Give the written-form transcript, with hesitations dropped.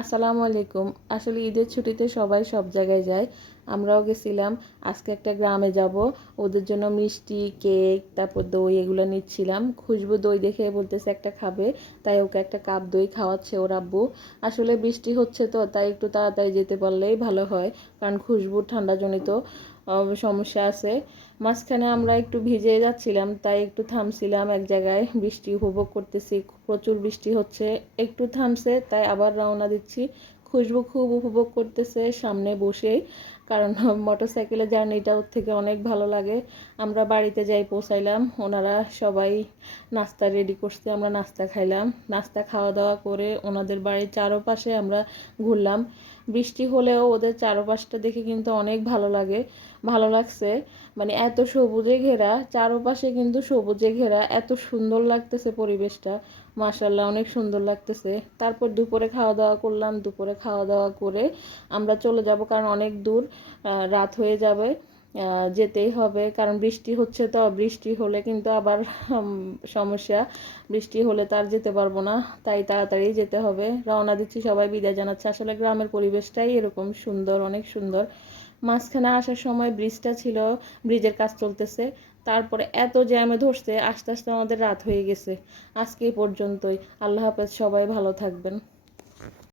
আসসালামু আলাইকুম। আসলে ঈদের ছুটিতে সবাই সব জায়গায় যায়, আমরাও গেছিলাম। আজকে একটা গ্রামে যাব, ওদের জন্য মিষ্টি, কেক, তারপর দই এগুলো নিচ্ছিলাম। খুশবু দই দেখে বলতেছে একটা খাবে, তাই ওকে একটা কাপ দই খাওয়াচ্ছে ওর আব্বু। আসলে বৃষ্টি হচ্ছে তো, তাই একটু তাড়াতাড়ি যেতে পারলেই ভালো হয়, কারণ খুশবুর ঠান্ডাজনিত সমস্যা আছে। মাঝখানে আমরা একটু ভিজে যাচ্ছিলাম, তাই একটু থামছিলাম এক জায়গায়, বৃষ্টি উপভোগ করতেছি। প্রচুর বৃষ্টি হচ্ছে, একটু থামছে তাই আবার রওনা দিচ্ছি। খুশবু খুব উপভোগ করতেছে সামনে বসে, কারণ মোটরসাইকেলের জার্নিটা ওর থেকে অনেক ভালো লাগে। আমরা বাড়িতে যাই পৌঁছাইলাম, ওনারা সবাই নাস্তা রেডি করছে, আমরা নাস্তা খাইলাম। নাস্তা খাওয়া দাওয়া করে ওনাদের বাড়ির চারপাশে আমরা ঘুরলাম। বৃষ্টি হলেও ওদের চারপাশটা দেখে কিন্তু অনেক ভালো লাগে, ভালো লাগছে। মানে এত সবুজে ঘেরা, চারপাশে কিন্তু সবুজে ঘেরা, এত সুন্দর লাগতেছে পরিবেশটা। মাশাআল্লাহ, অনেক সুন্দর লাগতেছে। তারপর দুপুরে খাওয়া দাওয়া করলাম। দুপুরে খাওয়া দাওয়া করে আমরা চলে যাব, কারণ অনেক দূর, রাত হয়ে যাবে। যেতেই হবে, কারণ বৃষ্টি হচ্ছে, তো বৃষ্টি হলে কিন্তু আবার সমস্যা। বৃষ্টি হলে তার যেতে পারবো না, তাই তাড়াতাড়ি যেতে হবে। রওনা দিচ্ছি, সবাই বিদায় জানাচ্ছে। আসলে গ্রামের পরিবেশটাই এরকম সুন্দর, অনেক সুন্দর। মাঝখানে আসার সময় ব্রিজটা ছিল, ব্রিজের কাজ চলতেছে। তারপরে এত জ্যামে ধরছে, আস্তে আস্তে আমাদের রাত হয়ে গেছে। আজকে এই পর্যন্তই। আল্লাহ হাফেজ, সবাই ভালো থাকবেন।